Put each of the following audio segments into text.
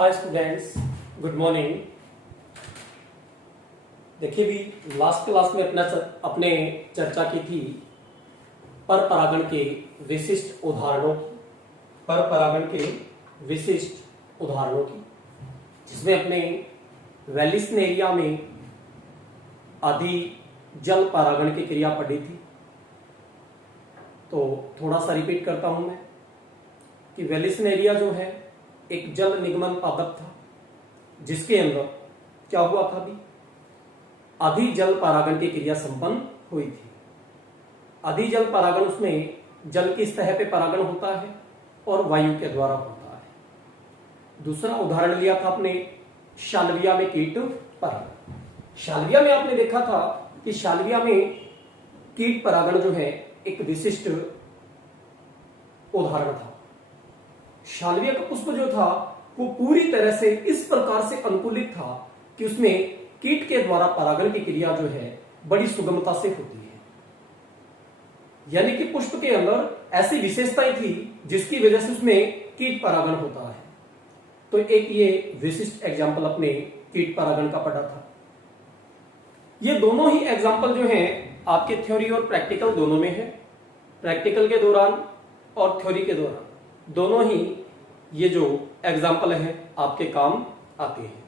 Hi students, good morning. देखिए भी last class में अपने चर्चा की थी पर परागण के विशिष्ट उदाहरणों की, जिसमें अपने वेलिस्नेरिया में आदि जल परागण की क्रिया पढ़ी थी। तो थोड़ा सा रिपीट करता हूं मैं कि वेलिस्नेरिया जो है एक जल निगमन पादप था, जिसके अंदर क्या हुआ था भी आदि जल परागण की क्रिया संपन्न हुई थी। आदि जल परागण, उसमें जल की सतह पे परागण होता है और वायु के द्वारा होता है। दूसरा उदाहरण लिया था अपने शाल्विया में कीट परागण। शाल्विया में आपने देखा था कि शाल्विया में कीट परागण जो है एक विशिष्ट उदाहरण था। शाल्विया का पुष्प जो था वो पूरी तरह से इस प्रकार से अनुकूलित था कि उसमें कीट के द्वारा परागण की क्रिया जो है बड़ी सुगमता से होती है। यानी कि पुष्प के अंदर ऐसी विशेषताएं थी जिसकी वजह से उसमें कीट परागण होता है। तो एक ये विशिष्ट एग्जाम्पल अपने कीट परागण का पढ़ा था। ये दोनों ही एग्जाम्पल जो हैं आपके थ्योरी और प्रैक्टिकल दोनों में है। प्रैक्टिकल के दौरान और थ्योरी के दौरान दोनों ही ये जो एग्जाम्पल है आपके काम आते हैं।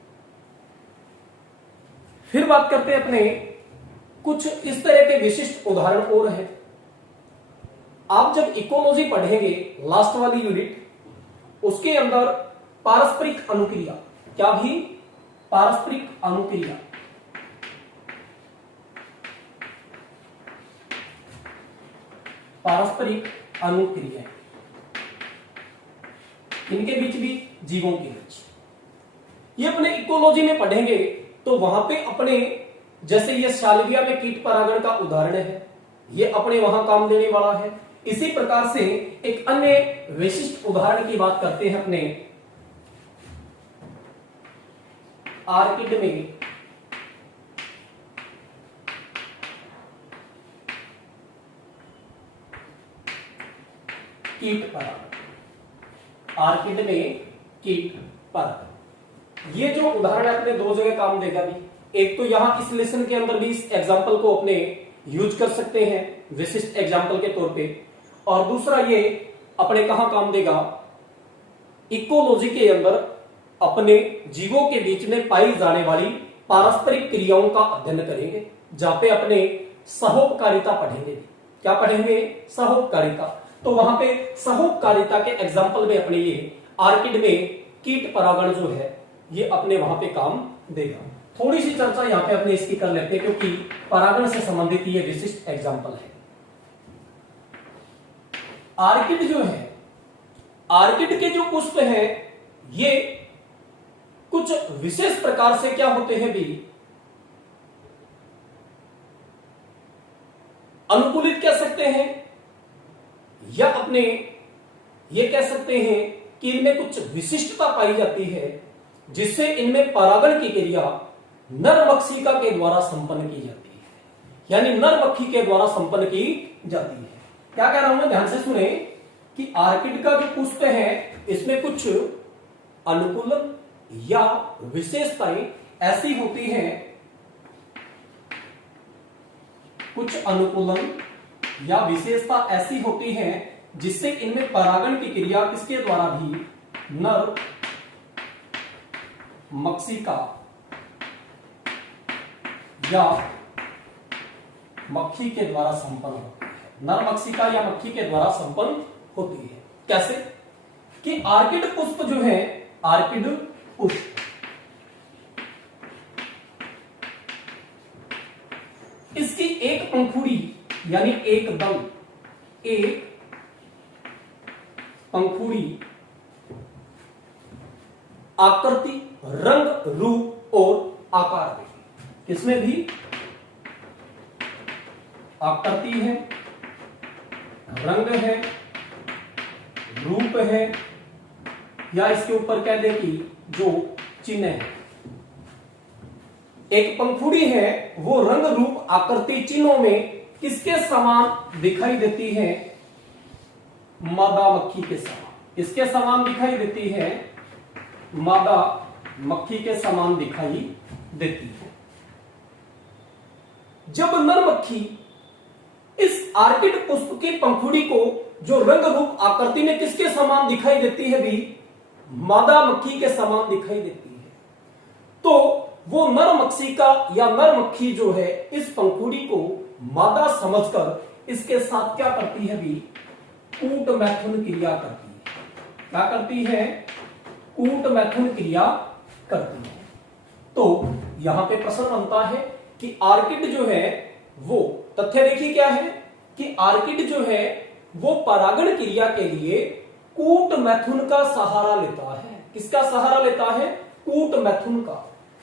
फिर बात करते हैं अपने कुछ इस तरह के विशिष्ट उदाहरण और हैं। आप जब इकोलॉजी पढ़ेंगे लास्ट वाली यूनिट, उसके अंदर पारस्परिक अनुक्रिया, क्या भी पारस्परिक अनुक्रिया, पारस्परिक अनुक्रिया, इनके बीच भी जीवों के बीच, ये अपने इकोलॉजी में पढ़ेंगे। तो वहां पे अपने जैसे ये शाल्विया में कीट परागण का उदाहरण है, ये अपने वहां काम देने वाला है। इसी प्रकार से एक अन्य विशिष्ट उदाहरण की बात करते हैं अपने आर्किड में कीट परागण। आर्किड में कीट परागण, ये जो उदाहरण है अपने दो जगह काम देगा भी। एक तो यहां इस लेसन के अंदर भी इस एग्जाम्पल को अपने यूज कर सकते हैं विशिष्ट एग्जाम्पल के तौर पे, और दूसरा ये अपने कहां काम देगा, इकोलॉजी के अंदर अपने जीवों के बीच में पाई जाने वाली पारस्परिक क्रियाओं का अध्ययन करेंगे, जहां पे अपने सहोपकारिता पढ़ेंगे। क्या पढ़ेंगे? सहोपकारिता। तो वहां पे सहोपकारिता के एग्जाम्पल में अपने ये आर्किड में कीट परागण जो है ये अपने वहां पे काम देगा। थोड़ी सी चर्चा यहां पे अपने इसकी कर लेते हैं, क्योंकि परागण से संबंधित ये विशिष्ट एग्जाम्पल है। आर्किड जो है, आर्किड के जो पुष्प हैं ये कुछ विशेष प्रकार से क्या होते हैं भी, अनुकूलित कह सकते हैं, या अपने ये कह सकते हैं कि इनमें कुछ विशिष्टता पाई जाती है जिससे इनमें परागण की क्रिया नर मक्षिका के द्वारा संपन्न की जाती है। यानी नर मक्खी के द्वारा संपन्न की जाती है। क्या कह रहा हूं मैं, ध्यान से सुने कि आर्किड का जो पुष्प है इसमें कुछ अनुकूलन या विशेषताएं ऐसी होती हैं, कुछ अनुकूलन या विशेषता ऐसी होती है जिससे इनमें परागण की क्रिया किसके द्वारा भी, नर मक्षिका या मक्खी के द्वारा संपन्न होती है। नर मक्षिका या मक्खी के द्वारा संपन्न होती है। कैसे कि आर्किड पुष्प जो है, आर्किड पुष्प, इसकी एक पंखुड़ी यानी एक दल, एक पंखुड़ी आकृति, रंग, रूप और आकार में, किसमें भी आकृति है, रंग है, रूप है, या इसके ऊपर कह दे कि जो चिन्ह है। एक पंखुड़ी है वो रंग, रूप, आकृति, चिन्हों में किसके समान दिखाई देती है? मादा मक्खी के समान। किसके समान दिखाई देती है? मादा मक्खी के समान दिखाई देती है। जब नर मक्खी इस आर्किड पुष्प की पंखुड़ी को जो रंग रूप आकृति में किसके समान दिखाई देती है भी, मादा मक्खी के समान दिखाई देती है, तो वो नर मक्खी का या नर मक्खी जो है इस पंखुड़ी को मादा समझकर इसके साथ क्या करती है भी, कूट मैथुन क्रिया करती है। क्या करती है? कूट मैथुन क्रिया करती है। तो यहां पे प्रश्न बनता है कि आर्किड जो है वो, तथ्य देखिए क्या है कि आर्किड जो है वो परागण क्रिया के लिए कूट मैथुन का सहारा लेता है। किसका सहारा लेता है? कूट मैथुन का।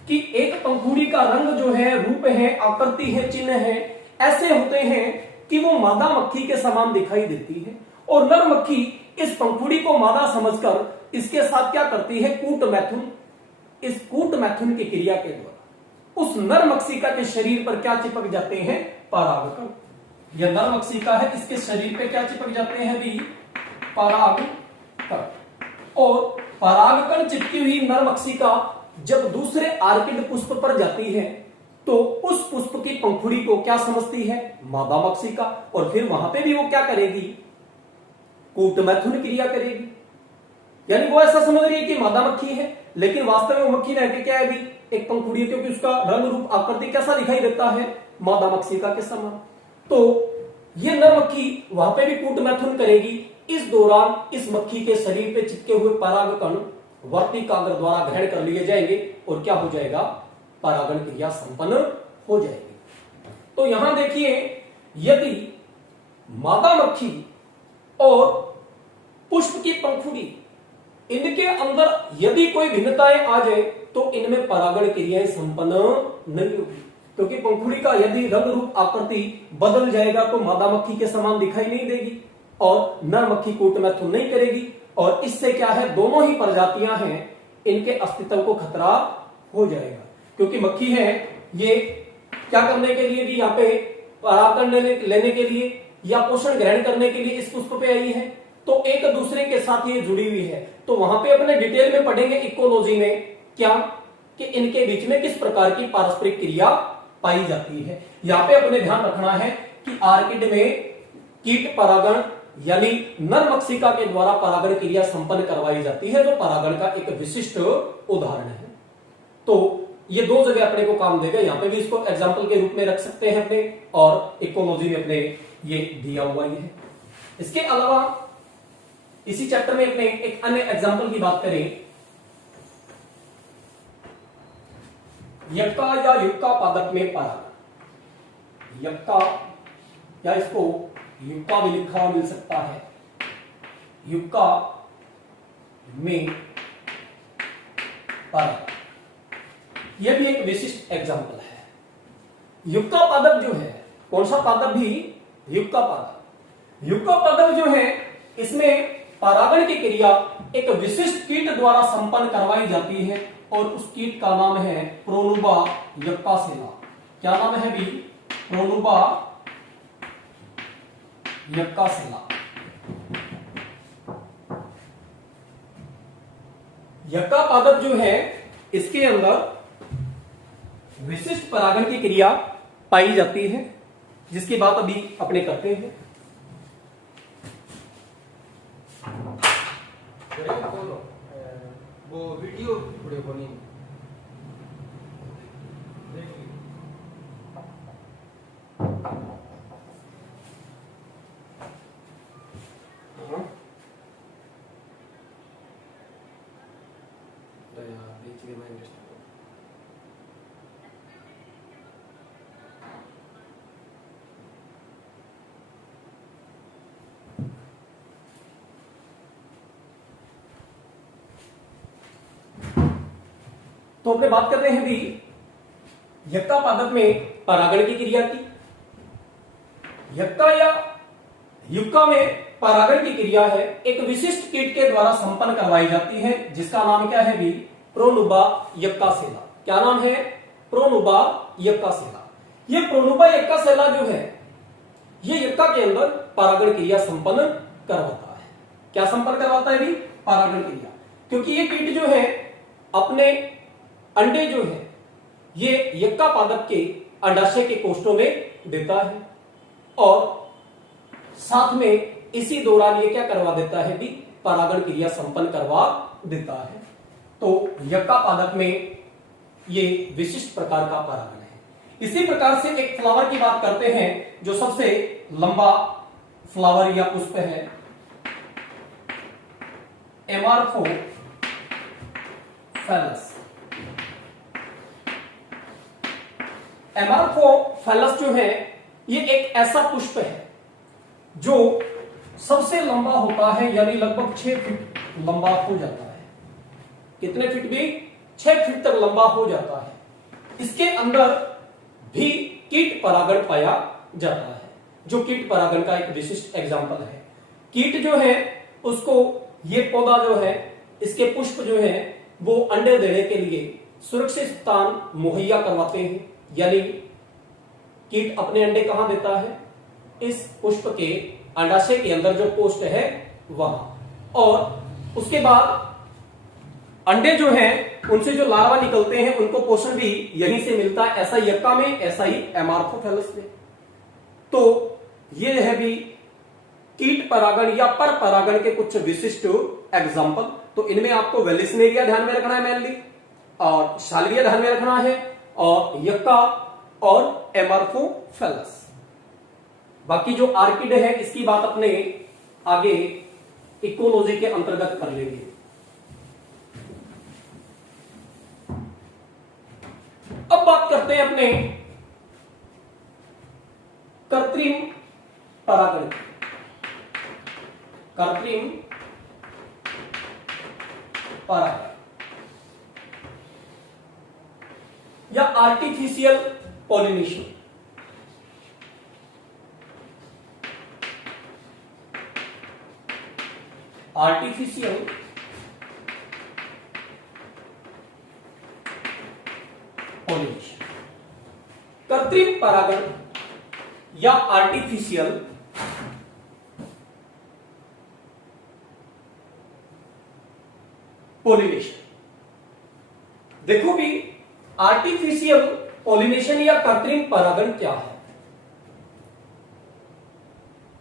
कि एक पंखुड़ी का रंग जो है, रूप है, आकृति है, चिन्ह है, ऐसे होते हैं कि वो मादा मक्खी के समान दिखाई देती है, और नर मक्खी इस पंखुड़ी को मादा समझकर इसके साथ क्या करती है? कूट मैथुन। इस कूट मैथुन की क्रिया के द्वारा उस नर मक्षिका के शरीर पर क्या चिपक जाते हैं? परागकण। यह नर मक्षिका है, इसके शरीर पे क्या चिपक जाते हैं भी? परागकण। और परागकण चिपकी हुई नर मक्षिका जब दूसरे आर्किड पुष्प पर जाती है तो उस पुष्प की पंखुड़ी को क्या समझती है? मादा मक्षिका। और फिर वहां पे भी वो क्या करेगी? कूट मैथुन क्रिया करेगी। यानी वो ऐसा समझ रही है कि मादा मक्खी है, लेकिन वास्तव में वो मक्खी रह के क्या है भी? एक पंखुड़ी है, क्योंकि उसका रंग रूप आकृति कैसा दिखाई देता है? मादा मक्षिका के समान। तो ये नर मक्खी वहां पे भी कूट मैथुन करेगी। इस दौरान इस मक्खी के शरीर पे चिपके हुए परागकण वर्तिकाग्र द्वारा ग्रहण कर लिए जाएंगे और क्या हो जाएगा? परागण क्रिया संपन्न हो जाएगी। तो यहां देखिए, यदि मादा मक्खी और पुष्प की पंखुड़ी, इनके अंदर यदि कोई भिन्नताएं आ जाए तो इनमें परागण क्रियाएं संपन्न नहीं होगी, क्योंकि पंखुड़ी का यदि रंग रूप आकृति बदल जाएगा तो मादा मक्खी के समान दिखाई नहीं देगी और नर मक्खी कूट मैथुन नहीं करेगी, और इससे क्या है? दोनों ही प्रजातियां हैं, इनके अस्तित्व को खतरा हो जाएगा। क्योंकि मक्खी है ये क्या करने के लिए भी यहाँ पे परागकण लेने के लिए या पोषण ग्रहण करने के लिए इस पुष्प पे आई है, तो एक दूसरे के साथ ये जुड़ी हुई है। तो वहां पे अपने डिटेल में पढ़ेंगे इकोलॉजी में क्या कि इनके बीच में किस प्रकार की पारस्परिक क्रिया पाई जाती है। यहाँ पे अपने ध्यान रखना है कि आर्किड में कीट परागण यानी नर मक्षिका के द्वारा परागण क्रिया संपन्न करवाई जाती है, जो परागण का एक विशिष्ट उदाहरण है। तो ये दो जगह अपने को काम देगा, यहां पे भी इसको एग्जांपल के रूप में रख सकते हैं अपने, और इकोलॉजी में अपने ये दिया हुआ ही है। इसके अलावा इसी चैप्टर में अपने एक अन्य एग्जांपल की बात करें, यक्का या युक्का पादप में परागण। यक्का या इसको युक्का भी लिखा मिल सकता है, युक्का में परागण, यह भी एक विशिष्ट एग्जांपल है। युक्का पादप जो है, कौन सा पादप भी? युक्का पादप। युक्का पादप जो है इसमें परागण की क्रिया एक विशिष्ट कीट द्वारा संपन्न करवाई जाती है, और उस कीट का नाम है प्रोनुबा यक्कासेला। क्या नाम है भी? प्रोनुबा यक्कासेला। यक्का पादप जो है इसके अंदर विशिष्ट परागण की क्रिया पाई जाती है, जिसकी बात अभी अपने करते हैं। वो वीडियो बनी तो अपने बात कर रहे हैं भी यक्का पादप में परागण की क्रिया की। यक्का या युक्का में परागण की क्रिया है एक विशिष्ट कीट के द्वारा संपन्न करवाई जाती है, जिसका नाम क्या है भी? प्रोनुबा यक्कासेला। क्या नाम है? प्रोनुबा यक्कासेला। ये प्रोनुबा यक्कासेला जो है ये यक्का के अंदर परागण क्रिया संपन्न करवाता है। क्या संपन्न करवाता है भी? परागण क्रिया। क्योंकि ये कीट जो है अपने अंडे जो है ये यक्का पादप के अंडाशय के कोष्ठों में देता है और साथ में इसी दौरान ये क्या करवा देता है भी, परागण क्रिया संपन्न करवा देता है। तो यक्का पादप में ये विशिष्ट प्रकार का परागण है। इसी प्रकार से एक फ्लावर की बात करते हैं जो सबसे लंबा फ्लावर या पुष्प है, एमार्फोफैलस। एमार्फोफैलस जो है ये एक ऐसा पुष्प है जो सबसे लंबा होता है, यानी लगभग 6 फीट लंबा हो जाता है। कितने फीट भी? 6 फीट तक लंबा हो जाता है। इसके अंदर भी कीट परागण पाया जाता है, जो कीट परागण का एक विशिष्ट एग्जाम्पल है। कीट जो है उसको ये पौधा जो है, इसके पुष्प जो है वो अंडे देने के लिए सुरक्षित स्थान मुहैया करवाते हैं, यानी कीट अपने अंडे कहां देता है? इस पुष्प के अंडाशय के अंदर जो कोष्ठ है वहां। और उसके बाद अंडे जो हैं उनसे जो लार्वा निकलते हैं उनको पोषण भी यहीं से मिलता है, ऐसा यक्का में, ऐसा ही एमार्फोफैलस में। तो ये है भी कीट परागण या पर परागण के कुछ विशिष्ट एग्जाम्पल। तो इनमें आपको वेलिस्नेरिया ध्यान में रखना है मेनली, और शाल्विया ध्यान में रखना है, और यक्का और एमार्फोफैलस। बाकी जो आर्किड है इसकी बात अपने आगे इकोलॉजी के अंतर्गत कर लेंगे। अब बात करते हैं अपने कृत्रिम परागण की। कृत्रिम परागण या आर्टिफिशियल पॉलिनेशन। आर्टिफिशियल पॉलिनेशन, कृत्रिम परागण या आर्टिफिशियल पॉलिनेशन। देखो भी आर्टिफिशियल पॉलिनेशन या कृत्रिम परागण क्या है।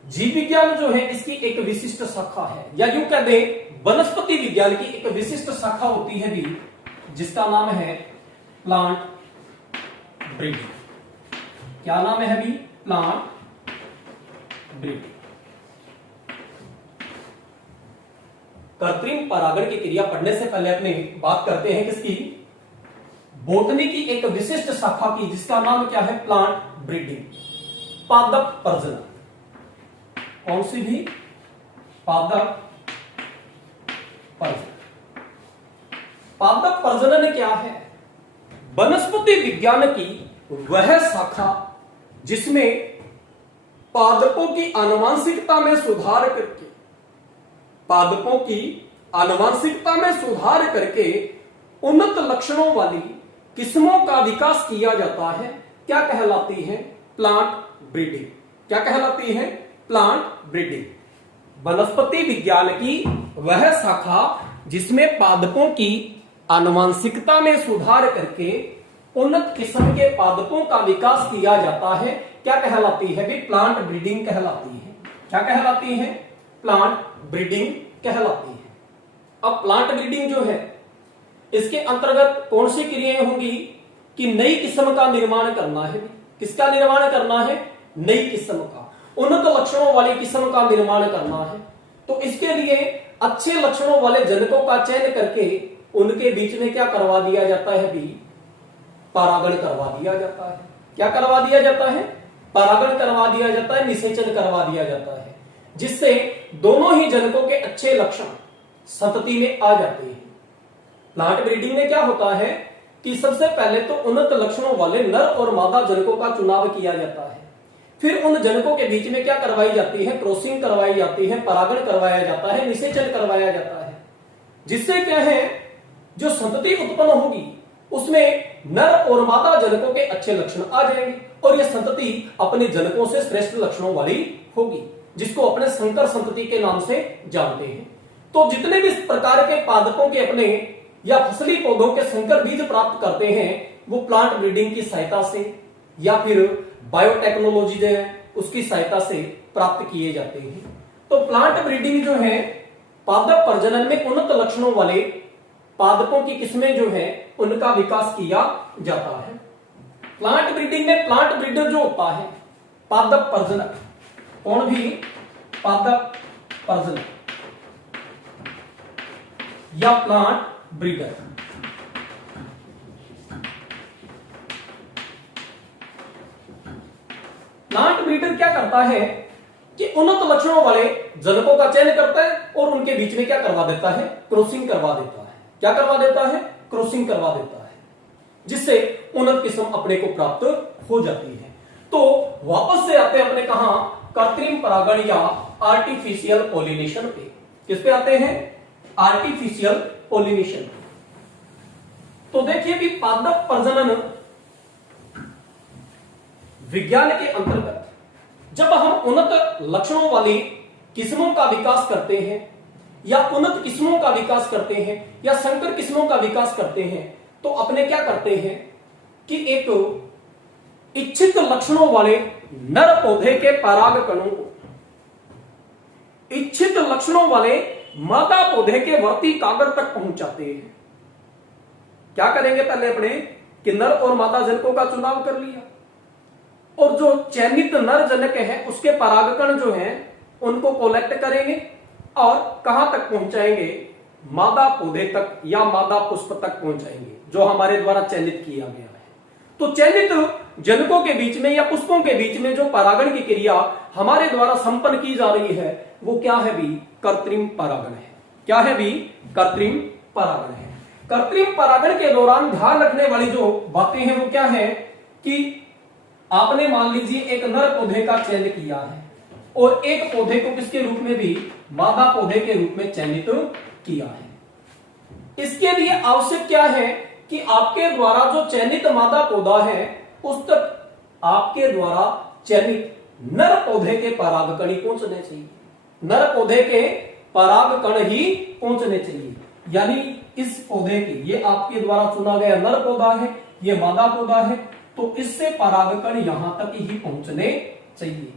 जीव विज्ञान जो है इसकी एक विशिष्ट शाखा है, या यूं कह दें वनस्पति विज्ञान की एक विशिष्ट शाखा होती है भी, जिसका नाम है प्लांट ब्रीडिंग। क्या नाम है भी? Plant breeding. कृत्रिम परागण की क्रिया पढ़ने से पहले अपने बात करते हैं किसकी? बोटनी की एक विशिष्ट शाखा की, जिसका नाम क्या है? प्लांट ब्रीडिंग, पादप प्रजनन। कौन सी भी? पादप प्रजनन। पादप प्रजनन क्या है? वनस्पति विज्ञान की वह शाखा जिसमें पादपों की आनुवांशिकता में सुधार करके, पादपों की आनुवांशिकता में सुधार करके उन्नत लक्षणों वाली किस्मों का विकास किया जाता है। क्या कहलाती है? Plant breeding. क्या कहलाती है? Plant breeding. वनस्पति विज्ञान की वह शाखा जिसमें पादपों की आनुवांशिकता में सुधार करके उन्नत किस्म के पादपों का विकास किया जाता है, क्या कहलाती है भी? प्लांट ब्रीडिंग कहलाती है। क्या कहलाती है? प्लांट ब्रीडिंग कहलाती है। अब प्लांट ब्रीडिंग जो है इसके अंतर्गत कौन सी क्रियाएं होंगी कि नई किस्म का निर्माण करना है। किसका निर्माण करना है? नई किस्म का, उन्नत लक्षणों वाली किस्म का निर्माण करना है। तो इसके लिए अच्छे लक्षणों वाले जनकों का चयन करके उनके बीच में क्या करवा दिया जाता है भी? परागण करवा दिया जाता है। क्या करवा दिया जाता है? परागण करवा दिया जाता है, निषेचन करवा दिया जाता है, जिससे दोनों ही जनकों के अच्छे लक्षण संतति में आ जाते हैं। प्लांट ब्रीडिंग में क्या होता है कि सबसे पहले तो उन्नत लक्षणों वाले नर और मादा जनकों का चुनाव किया जाता है, फिर उन जनकों के बीच में क्या करवाई जाती है? क्रॉसिंग करवाई जाती है, परागण करवाया जाता है, निषेचन करवाया जाता है, जिससे क्या है जो संतति उत्पन्न होगी उसमें नर और मादा जनकों के अच्छे लक्षण आ जाएंगे और यह संतति अपने जनकों से श्रेष्ठ लक्षणों वाली होगी, जिसको अपने संकर संतति के नाम से जानते हैं। तो जितने भी प्रकार के पादपों के अपने या फसली पौधों के संकर बीज प्राप्त करते हैं वो प्लांट ब्रीडिंग की सहायता से या फिर बायोटेक्नोलॉजी जो है उसकी सहायता से प्राप्त किए जाते हैं। तो प्लांट ब्रीडिंग जो है पादप प्रजनन में उन्नत लक्षणों वाले पादपों की किस्में जो है उनका विकास किया जाता है। प्लांट ब्रीडिंग में प्लांट ब्रीडर जो होता है पादप प्रजनक, कौन भी पादप प्रजनक या प्लांट ब्रीडर, प्लांट ब्रीडर क्या करता है कि उन्नत लक्षणों वाले जनकों का चयन करता है और उनके बीच में क्या करवा देता है, क्रॉसिंग करवा देता है। क्या करवा देता है, क्रॉसिंग करवा देता है, जिससे उन्नत किस्म अपने को प्राप्त हो जाती है। तो वापस से आते हैं अपने कहा कृत्रिम परागण या आर्टिफिशियल पोलिनेशन पे। किस पे आते हैं, आर्टिफिशियल पोलिनेशन। तो देखिए कि पादप प्रजनन विज्ञान के अंतर्गत जब हम उन्नत लक्षणों वाली किस्मों का विकास करते हैं या उन्नत किस्मों का विकास करते हैं या संकर किस्मों का विकास करते हैं तो अपने क्या करते हैं कि एक इच्छित लक्षणों वाले नर पौधे के पराग कणों को इच्छित लक्षणों वाले मादा पौधे के वर्ती कागर तक पहुंचाते हैं। क्या करेंगे, पहले अपने कि नर और मादा जनकों का चुनाव कर लिया और जो चयनित नर जनक है उसके परागकण जो हैं उनको कलेक्ट करेंगे और कहां तक पहुंचाएंगे, मादा पौधे तक या मादा पुष्प तक पहुंचाएंगे जो हमारे द्वारा चयनित किया गया है। तो चयनित जनकों के बीच में या पुष्पों के बीच में जो परागण की क्रिया हमारे द्वारा संपन्न की जा रही है वो क्या है भी, कृत्रिम परागण है। क्या है भी, कृत्रिम परागण है। कृत्रिम परागण के दौरान ध्यान रखने वाली जो बातें हैं वो क्या है कि आपने मान लीजिए एक नर पौधे का चयन किया है और एक पौधे को किसके रूप में भी, मादा पौधे के रूप में चयनित किया है। इसके लिए आवश्यक क्या है कि आपके द्वारा जो चयनित मादा पौधा है उस तक आपके द्वारा चयनित नर पौधे के परागकण ही पहुंचने चाहिए। नर पौधे के परागकण ही पहुंचने चाहिए। यानी इस पौधे के, ये आपके द्वारा चुना गया नर पौधा है, ये मादा पौधा है, तो इससे परागकण यहां तक ही पहुंचने चाहिए।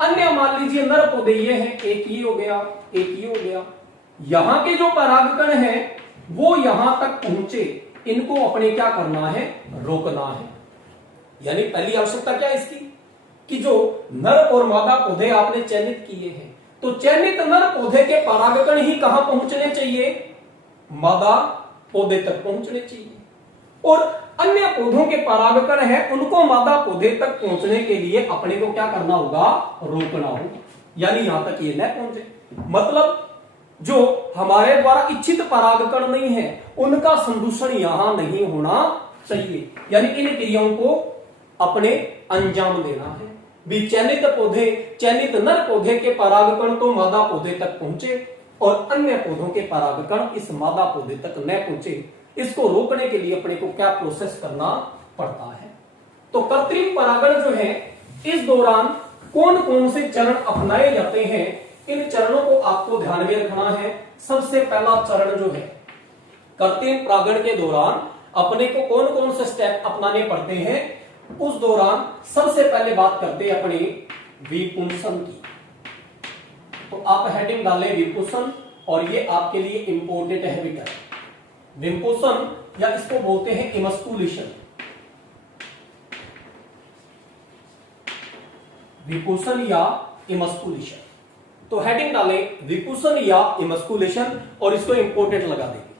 अन्य मान लीजिए नर पौधे ये हैं, एक ही हो गया, एक ही हो गया, यहां के जो परागकण है वो यहां तक पहुंचे, इनको अपने क्या करना है, रोकना है। यानी पहली आवश्यकता क्या है इसकी कि जो नर और मादा पौधे आपने चयनित किए हैं तो चयनित नर पौधे के परागकण ही कहां पहुंचने चाहिए, मादा पौधे तक पहुंचने चाहिए और अन्य पौधों के परागकण है उनको मादा पौधे तक पहुंचने के लिए अपने को क्या करना होगा, रोकना होगा। यानी यहां तक ये न पहुंचे, मतलब जो हमारे द्वारा इच्छित परागकण नहीं है उनका संदूषण यहां नहीं होना चाहिए। यानी इन क्रियाओं को अपने अंजाम देना है भी। चयनित पौधे, चयनित नर पौधे के परागकण तो मादा पौधे तक पहुंचे और अन्य पौधों के परागकण इस मादा पौधे तक न पहुंचे, इसको रोकने के लिए अपने को क्या प्रोसेस करना पड़ता है। तो कृत्रिम परागण जो है इस दौरान कौन कौन से चरण अपनाए जाते हैं, इन चरणों को आपको ध्यान में रखना है। सबसे पहला चरण जो है कृत्रिम परागण के दौरान अपने को कौन कौन से स्टेप अपनाने पड़ते हैं, उस दौरान सबसे पहले बात करते हैं अपने विपुंसन की। तो आप हेडिंग डालें विपुंसन और ये आपके लिए इंपॉर्टेंट है बेटा। विपुंसन या इसको बोलते हैं इमस्कुलेशन। विपुंसन या इमस्कुलेशन, तो हेडिंग डालें विपुंसन या इमस्कुलेशन और इसको इंपॉर्टेंट लगा देंगे।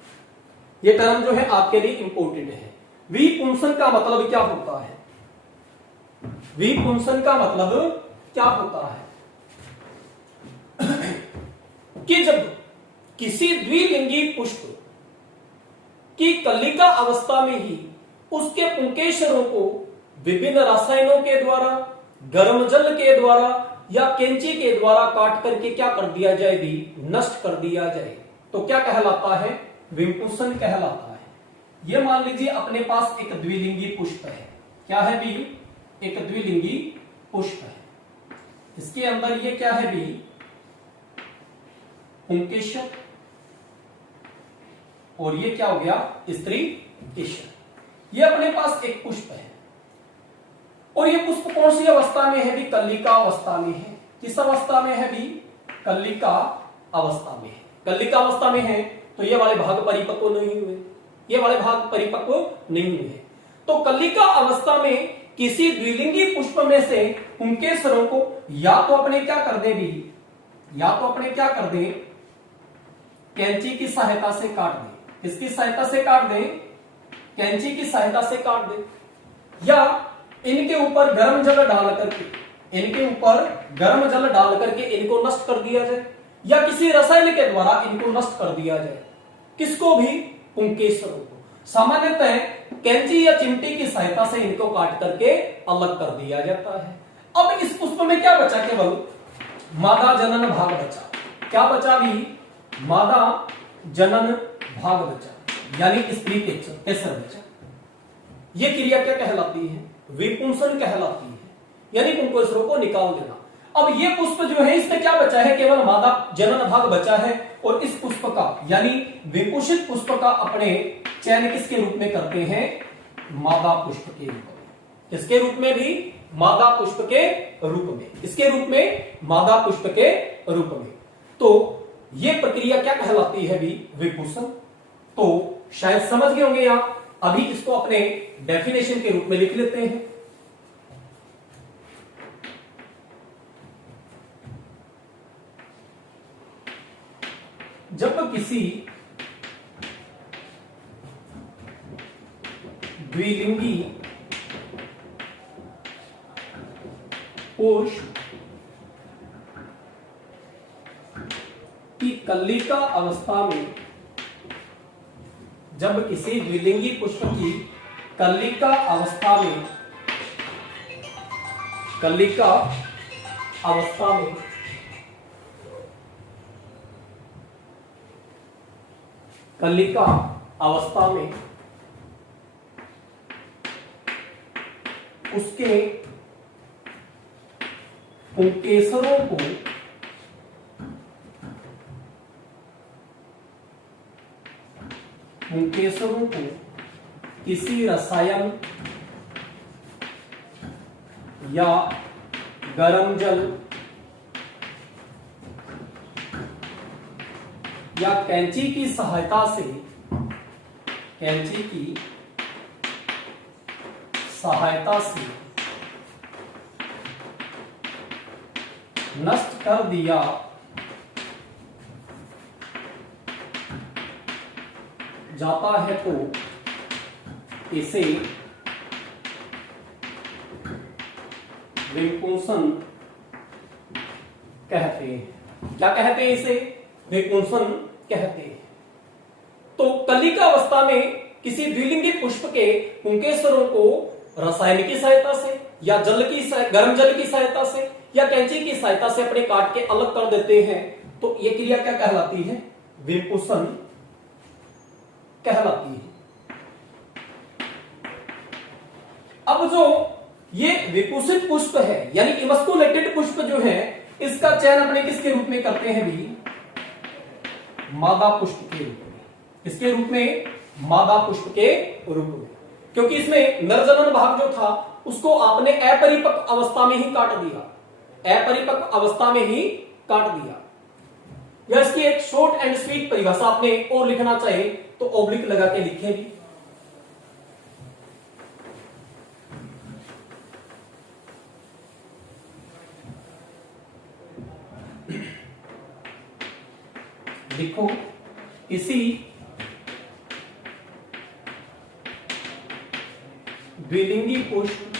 ये टर्म जो है आपके लिए इंपॉर्टेंट है। विपुंसन का मतलब क्या होता है, विपुंसन का मतलब क्या होता है कि जब किसी द्विलिंगी पुष्प की कलिका अवस्था में ही उसके पुंकेसरों को विभिन्न रसायनों के द्वारा, गर्म जल के द्वारा या कैंची के द्वारा काट करके क्या कर दिया जाए भी, नष्ट कर दिया जाए, तो क्या कहलाता है, विपुंसन कहलाता है। ये मान लीजिए अपने पास एक द्विलिंगी पुष्प है। क्या है भी, एक द्विलिंगी पुष्प है। इसके अंदर ये क्या है भी, पुंकेसर और ये क्या हो गया, स्त्री केशर। ये अपने पास एक पुष्प है और ये पुष्प कौन सी अवस्था में है भी, कलिका अवस्था में है। किस अवस्था में है भी, कलिका अवस्था में है। कलिका अवस्था में है तो ये वाले भाग परिपक्व नहीं हुए, ये वाले भाग परिपक्व नहीं हुए। तो कलिका अवस्था में किसी द्विलिंगी पुष्प में से पुंकेसरों को या तो अपने क्या कर दे भी, या तो अपने क्या कर दे, कैंची की सहायता से काट दे। किसकी सहायता से काट दे, कैंची की सहायता से काट दे, या इनके ऊपर गर्म जल डाल करके, इनके ऊपर गर्म जल डाल करके इनको नष्ट कर दिया जाए, या किसी रसायन के द्वारा इनको नष्ट कर दिया जाए। किसको भी, पुंकेसरों को। सामान्यतः कैंची या चिमटी की सहायता से इनको काट करके अलग कर दिया जाता है। अब इस पुष्प में क्या बचा, केवल मादा जनन भाग बचा। क्या बचा भी, मादा जनन भाग बचा, यानी स्त्री केसर बचा। यह क्रिया क्या कहलाती है, विपुंसन कहलाती है, यानी पुंकेसरों को निकाल देना। अब ये पुष्प जो है इसमें क्या बचा है, केवल मादा जनन भाग बचा है और इस पुष्प का यानी विपुषित पुष्प का अपने चयन किसके रूप में करते हैं, मादा पुष्प के रूप में। किसके रूप में भी, मादा पुष्प के रूप में, इसके रूप में मादा पुष्प के रूप में। तो ये प्रक्रिया क्या कहलाती है भी, विपुषण। तो शायद समझ गए होंगे आप। अभी इसको अपने डेफिनेशन के रूप में लिख लेते हैं। जब किसी द्विलिंगी पुष्प की कलिका अवस्था में, जब किसी द्विलिंगी पुष्प की कलिका अवस्था में, कलिका अवस्था में कलिका अवस्था में उसके पुंकेसरों को किसी रसायन या गर्म जल या कैंची की सहायता से, कैंची की सहायता से नष्ट कर दिया जाता है तो इसे विपुंसन कहते हैं। क्या कहते हैं इसे, विपुंसन कहते हैं। तो कलिका अवस्था में किसी द्विलिंगी पुष्प के पुंकेसरों को रसायन की सहायता से या गर्म जल की सहायता से या कैंची की सहायता से अपने काट के अलग कर देते हैं। तो यह क्रिया क्या कहलाती है, विपुंसन कहलाती है। अब जो ये विपुषित पुष्प है यानी इमस्कुलेटेड पुष्प जो है, इसका चयन अपने किसके रूप में करते हैं भी, मादा पुष्प के रूप में। इसके रूप में मादा पुष्प के रूप में, क्योंकि इसमें नरजनन भाग जो था उसको आपने अपरिपक्व अवस्था में ही काट दिया, अपरिपक्व अवस्था में ही काट दिया। या इसकी एक शॉर्ट एंड स्वीट परिभाषा आपने और लिखना चाहे तो ओब्लिक लगा के लिखे भी। लिखो, किसी द्विलिंगी पुष्प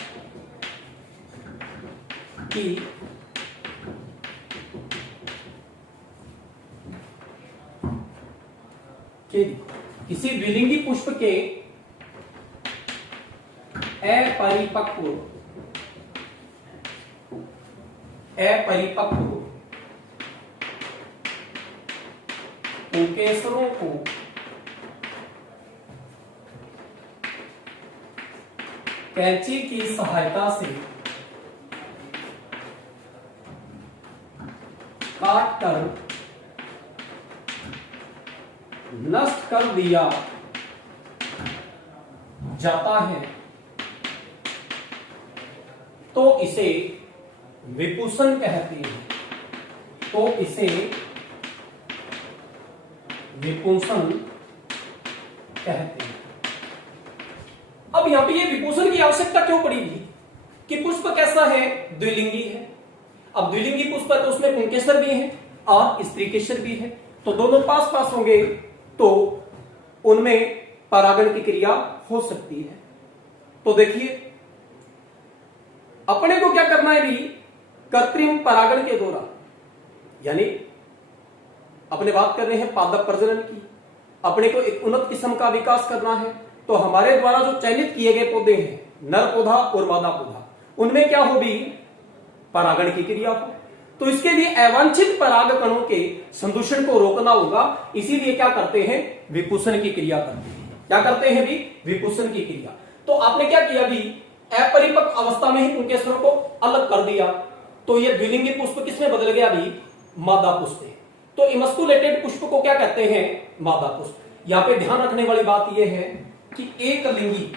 की किसी द्विलिंगी पुष्प के अपरिपक्व पुंकेसरों को कैंची की सहायता से काट कर नष्ट कर दिया जाता है तो इसे विपूषण कहते हैं। तो इसे विपूषण कहते हैं। अब यहां पे ये विपूषण की आवश्यकता क्यों पड़ी थी कि पुष्प कैसा है, द्विलिंगी है। अब द्विलिंगी पुष्प है तो उसमें पुंकेसर भी है और स्त्रीकेसर भी है, तो दोनों पास पास होंगे तो उनमें परागण की क्रिया हो सकती है। तो देखिए अपने को क्या करना है भी, कृत्रिम परागण के द्वारा, यानी अपने बात कर रहे हैं पादप प्रजनन की, अपने को एक उन्नत किस्म का विकास करना है। तो हमारे द्वारा जो चयनित किए गए पौधे हैं, नर पौधा और मादा पौधा, उनमें क्या हो भी, परागण की क्रिया हो। तो इसके लिए अवांछित पराग कणों के संदूषण को रोकना होगा, इसीलिए क्या करते हैं, विपूषण की क्रिया करते हैं। क्या करते हैं भी, विपूषण की क्रिया। तो आपने क्या किया भी, अपरिपक्व अवस्था में ही पुंकेसरों को अलग कर दिया, तो ये द्विलिंगी पुष्प किसमें बदल गया भी, मादा पुष्प। तो इमस्कुलेटेड पुष्प को क्या कहते हैं, मादा पुष्प। यहां पे ध्यान रखने वाली बात यह है कि एक लिंगी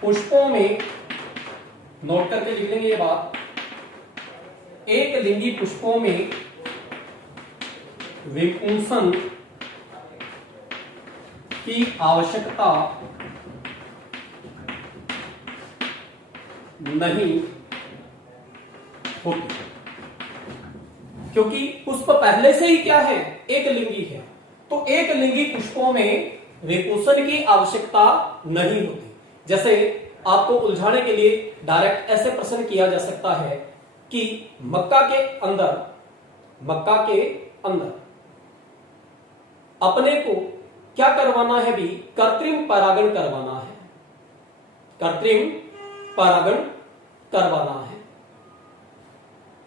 पुष्पों में, नोट करके लिख लेंगे ये बात, एक लिंगी पुष्पों में विपूषण की आवश्यकता नहीं होती, क्योंकि पुष्प पहले से ही क्या है, एक लिंगी है। तो एक लिंगी पुष्पों में विपूषण की आवश्यकता नहीं होती। जैसे आपको उलझाने के लिए डायरेक्ट ऐसे प्रश्न किया जा सकता है कि मक्का के अंदर अपने को क्या करवाना है भी, कृत्रिम परागण करवाना है, कृत्रिम परागण करवाना है।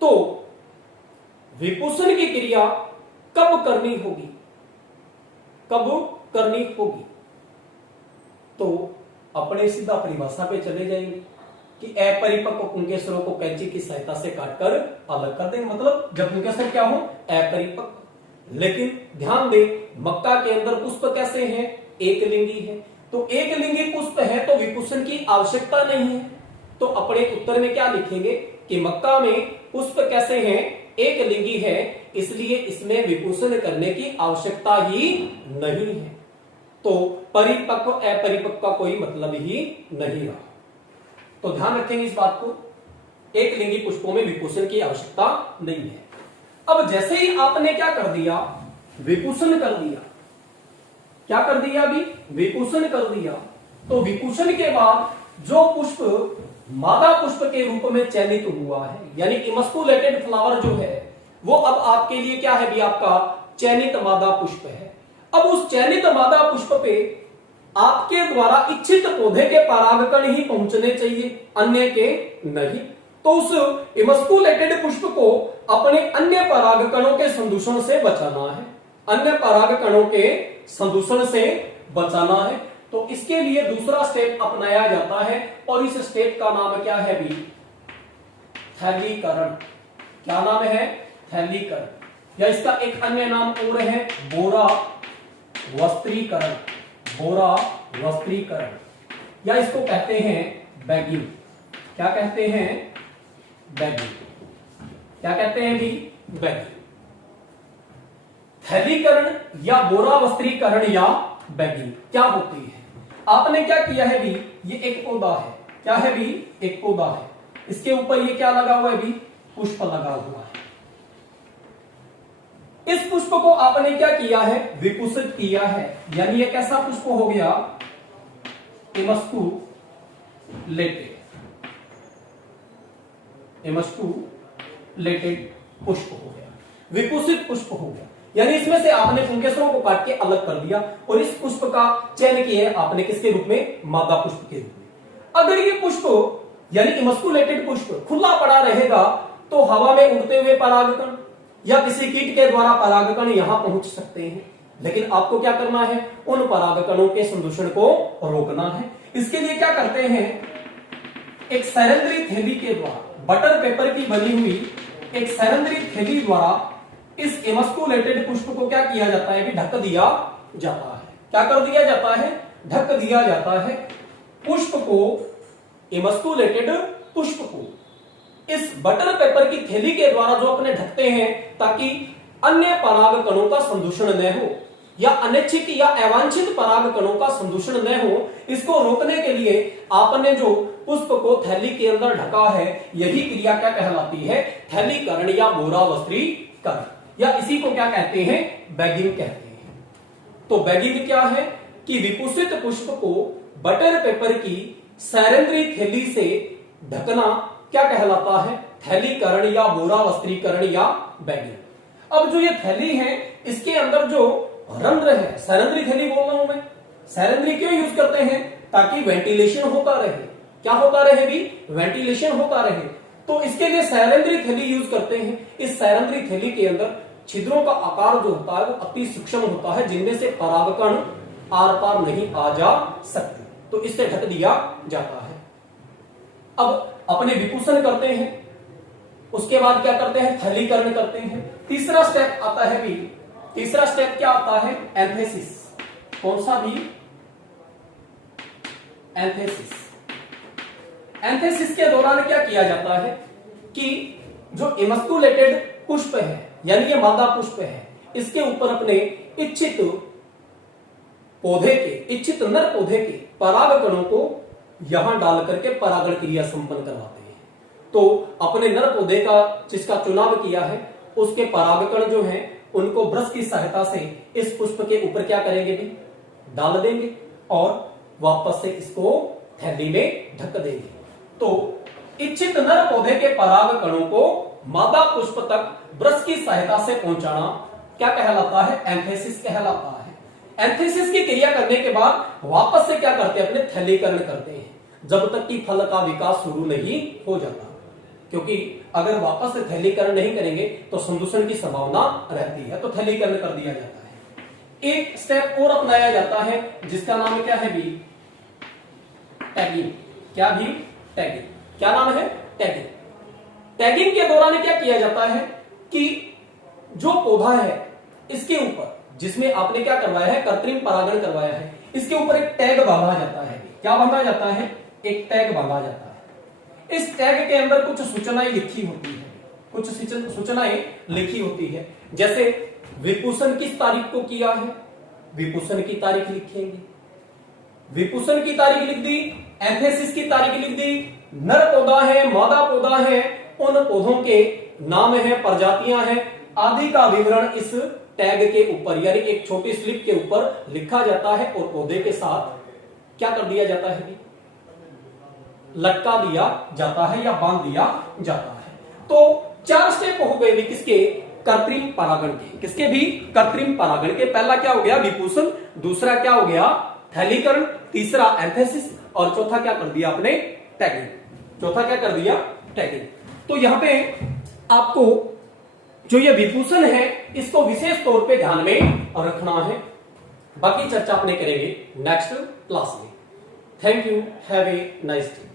तो विपूषण की क्रिया कब करनी होगी, कब करनी होगी, तो अपने सीधा परिभाषा पे चले जाएंगे कि अपरिपक्व पुंकेसरों को कैंची की सहायता से काटकर अलग कर देंगे। मतलब जब पुंकेसर क्या हो, अपरिपक्व। लेकिन ध्यान दे, मक्का के अंदर पुष्प कैसे हैं, एक लिंगी है। तो एक लिंगी पुष्प है तो विपूषण की आवश्यकता नहीं है। तो अपने उत्तर में क्या लिखेंगे कि मक्का में पुष्प कैसे हैं, एक लिंगी है, इसलिए इसमें विपूषण करने की आवश्यकता ही नहीं है। तो परिपक्व अपरिपक्व का कोई मतलब ही नहीं रहा। तो ध्यान रखेंगे इस बात को, एक लिंगी पुष्पों में विपूषण की आवश्यकता नहीं है। अब जैसे ही आपने क्या कर दिया, विपूषण कर दिया, क्या कर दिया अभी, विपूषण कर दिया, तो विपूषण के बाद जो पुष्प मादा पुष्प के रूप में चयनित हुआ है, यानी इमस्कुलेटेड फ्लावर जो है, वो अब आपके लिए क्या है भी, आपका चयनित मादा पुष्प है। अब उस चयनित मादा पुष्प पे आपके द्वारा इच्छित पौधे के परागकण ही पहुंचने चाहिए, अन्य के नहीं। तो उस इमस्कुलेटेड पुष्प को अपने अन्य परागकणों के संदूषण से बचाना है, अन्य परागकणों के संदूषण से बचाना है। तो इसके लिए दूसरा स्टेप अपनाया जाता है और इस स्टेप का नाम क्या है भी, थैलीकरण। क्या नाम है, थैलीकरण। या इसका एक अन्य नाम और है बोरा वस्त्रीकरण, बोरा वस्त्रीकरण, या इसको कहते हैं बैगिंग। क्या कहते हैं, बैगिंग। क्या कहते हैं भी, बैगिंग। थैलीकरण या बोरा वस्त्रीकरण या बैगिंग क्या होती है, आपने क्या किया है भी, ये एक पौधा है, क्या है भी, एक पौधा है, इसके ऊपर ये क्या लगा हुआ है भी, पुष्प लगा हुआ है। इस पुष्प को आपने क्या किया है, विपूषित किया है, यानी ये कैसा पुष्प हो गया, इमस्कुलेटेड पुष्प हो गया, विपूषित पुष्प हो गया। यानी इसमें से आपने पुंकेसरों को काट के अलग कर दिया और इस पुष्प का चयन किया है आपने किसके रूप में, मादा पुष्प के रूप में। अगर ये पुष्प यानी इमस्कुलेटेड पुष्प खुला पड़ा रहेगा तो हवा में उड़ते हुए परागकण या किसी कीट के द्वारा परागकण यहां पहुंच सकते हैं, लेकिन आपको क्या करना है, उन परागकणों के संदूषण को रोकना है। इसके लिए क्या करते हैं, एक सैरंध्री थैली के द्वारा, बटर पेपर की बनी हुई एक सैरंध्री थैली द्वारा इस इमस्कुलेटेड पुष्प को क्या किया जाता है, ढक दिया जाता है। क्या कर दिया जाता है, ढक दिया जाता है। पुष्प को, इमस्कुलेटेड पुष्प को इस बटर पेपर की थैली के द्वारा जो अपने ढकते हैं ताकि अन्य पराग कणों का संदूषण न हो या अनिच्छित या अवांछित पराग कणों का संदूषण न हो, इसको रोकने के लिए आपने जो पुष्प को थैली के अंदर ढका है, यही क्रिया क्या कहलाती है, थैलीकरण या बोरावस्त्रीकरण, या इसी को क्या कहते हैं, बैगिंग कहते हैं। तो बैगिंग क्या है कि विपुषित पुष्प को बटर पेपर की सैरेंद्री थैली से ढकना क्या कहलाता है, थैलीकरण या बोरावस्त्रीकरण या बैगिंग। अब जो ये थैली है इसके अंदर जो रंध्र है, सैरेंद्री थैली बोल रहा हूं मैं, सैरेंद्री क्यों यूज करते हैं, ताकि वेंटिलेशन होता रहे। क्या होता रहे भी, वेंटिलेशन होता रहे। तो इसके लिए सैरेंद्री थैली यूज करते हैं। इस सैरेंद्री थैली के अंदर छिद्रों का आकार जो होता है वो अति सूक्ष्म होता है, जिनमें से परागकण आर पार नहीं आ जा सकते, तो इससे ढक दिया जाता है। अब अपने विपुषण करते हैं, उसके बाद क्या करते हैं, थैलीकरण करते हैं। तीसरा स्टेप आता है भी, तीसरा स्टेप क्या आता है, एंथेसिस। कौन सा भी, एंथेसिस। एंथेसिस के दौरान क्या किया जाता है कि जो इमस्कुलेटेड पुष्प है यानी ये मादा पुष्प है, इसके ऊपर अपने इच्छित पौधे के, इच्छित नर पौधे के पराग कणों को यहां डाल करके परागण क्रिया संपन्न करवाते हैं। तो अपने नर पौधे का जिसका चुनाव किया है उसके परागकण जो हैं उनको ब्रश की सहायता से इस पुष्प के ऊपर क्या करेंगे भी, डाल देंगे और वापस से इसको थैली में ढक देंगे। तो इच्छित नर पौधे के पराग कणों को मादा पुष्प तक ब्रश की सहायता से पहुंचाना क्या कहलाता है, एंथेसिस कहलाता है। एंथेसिस की क्रिया करने के बाद वापस से क्या करते हैं, अपने थैलीकरण करते हैं, जब तक कि फल का विकास शुरू नहीं हो जाता। क्योंकि अगर वापस से थैलीकरण नहीं करेंगे तो संदूषण की संभावना रहती है, तो थैलीकरण कर दिया जाता है। एक स्टेप और अपनाया जाता है जिसका नाम क्या है भी, टैगिंग। क्या भी, टैगिंग। क्या नाम है, टैगिंग। टैगिंग के दौरान क्या किया जाता है कि जो पौधा है इसके ऊपर, जिसमें आपने क्या करवाया है, कृत्रिम परागण करवाया है, इसके ऊपर एक टैग बांधा जाता है। क्या बांधा जाता है, एक टैग बांधा जाता है। इस टैग के अंदर कुछ सूचनाएं लिखी होती है, कुछ सूचनाएं लिखी होती है, जैसे विपुषण किस तारीख को किया है, विपुषण की तारीख लिखेंगे, विपुषण की तारीख लिख दी, एंथेसिस की तारीख लिख दी, नर पौधा है, मादा पौधा है, उन पौधों के नाम है, प्रजातियां हैं, आदि का विवरण इस टैग के ऊपर यानी एक छोटी स्लिप के ऊपर लिखा जाता है और पौधे के साथ क्या कर दिया जाता है, लटका दिया जाता है या बांध दिया जाता है। तो 4 स्टेप हो गए भी किसके, कृत्रिम परागण के। किसके भी, कृत्रिम परागण के। पहला क्या हो गया, विपुषण, दूसरा क्या हो गया, थैलीकरण, तीसरा एंथेसिस, और चौथा क्या कर दिया आपने, टैगिंग। चौथा क्या कर दिया, टैगिंग। तो यहां पे आपको जो ये विपुषण है इसको विशेष तौर पे ध्यान में रखना है। बाकी चर्चा अपने करेंगे नेक्स्ट क्लास में। Thank you, have a nice day.